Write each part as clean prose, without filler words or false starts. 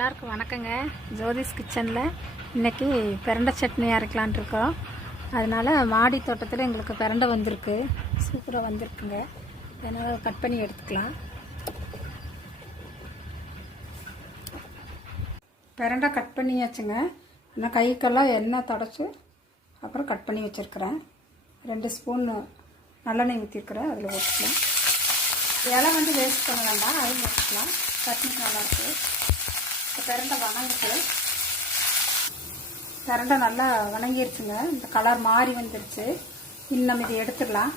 எல்லாருக்கும் வணக்கங்க. ஜோதிஸ் கிச்சனில் இன்றைக்கி பிரண்டை சட்னி அரைக்கலான் இருக்கோம். அதனால் மாடி தோட்டத்தில் எங்களுக்கு பிரண்டை வந்திருக்கு, சூப்பராக வந்திருக்குங்க. அதனால் கட் பண்ணி எடுத்துக்கலாம். பிரண்டை கட் பண்ணியாச்சுங்க. நான் கைக்கெல்லாம் எண்ணெய் தொடச்சி அப்புறம் கட் பண்ணி வச்சுருக்கிறேன். 2 ஸ்பூன் நல்லெண்ணெய் ஊற்றிருக்கிறேன், அதில் ஊற்றிக்கலாம். இலை வந்து வேஸ்ட் பண்ண வேண்டாம், அதில் வச்சுக்கலாம். சட்னிக்கு நல்லாயிருக்கு. இப்போ பிரண்டை வணங்குச்சு. பிரண்டை நல்லா வணங்கிருச்சுங்க. இந்த கலர் மாறி வந்துருச்சு. இன்னும் இதை எடுத்துடலாம்.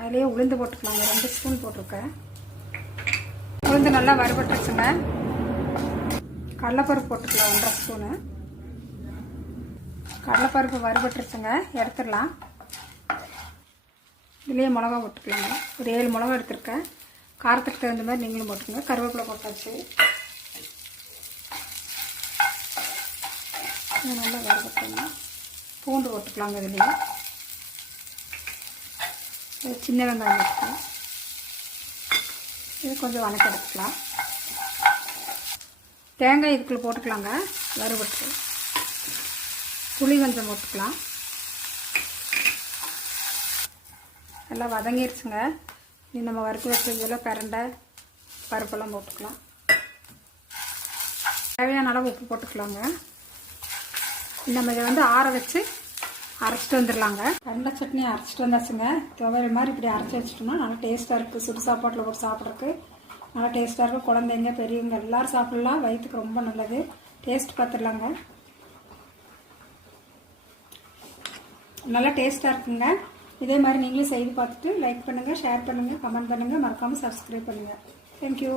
அதிலேயே உளுந்து போட்டுக்கலாங்க. 2 ஸ்பூன் போட்டிருக்கேன். உளுந்து நல்லா வறுபட்டுருச்சுங்க. கடலைப்பருப்பு போட்டுக்கலாம் 1.5 ஸ்பூனு. கடலைப்பருப்பு வறுபட்டுருச்சுங்க, எடுத்துடலாம். இதுலேயே மிளகா போட்டுக்கலாங்க. ஒரு 7 மிளகா எடுத்துருக்கேன். காரத்துக்கு தகுந்த மாதிரி நீங்களும் போட்டுக்கோங்க. கருவேப்பிலை போட்டாச்சு. நல்லா வறுபட்டுக்கலாம். பூண்டு போட்டுக்கலாங்க. இதுலேயே சின்ன வெங்காயம் போட்டுக்கலாம். இது கொஞ்சம் வணக்க எடுத்துக்கலாம். தேங்காய் இதுக்குள்ளே போட்டுக்கலாங்க. வறுபட்டு புளி கொஞ்சம் போட்டுக்கலாம். எல்லாம் வதங்கிருச்சுங்க. இது நம்ம வறுத்து வச்சதில் பிரண்டை பருப்பெல்லாம் போட்டுக்கலாம். தேவையான அளவு உப்பு போட்டுக்கலாங்க. நம்ம இதை வந்து ஆற வச்சு அரைச்சிட்டு வந்துடலாங்க. பிரண்டை சட்னி அரைச்சிட்டு வந்தாச்சுங்க. துவையல் மாதிரி இப்படி அரைச்சி வச்சிட்டோம்னா நல்லா டேஸ்ட்டாக இருக்குது. சுடு சாப்பாட்டில் போட்டு சாப்பிட்றதுக்கு நல்லா டேஸ்ட்டாக இருக்கும். குழந்தைங்க பெரியவங்க எல்லோரும் சாப்பிட்லாம். வயிற்றுக்கு ரொம்ப நல்லது. டேஸ்ட் பார்த்துடலாங்க. நல்லா டேஸ்ட்டாக இருக்குங்க. இதே மாதிரி நீங்களும் செய்து பார்த்துட்டு லைக் பண்ணுங்கள், ஷேர் பண்ணுங்கள், கமெண்ட் பண்ணுங்கள், மறக்காமல் சப்ஸ்கிரைப் பண்ணுங்கள். தேங்க்யூ.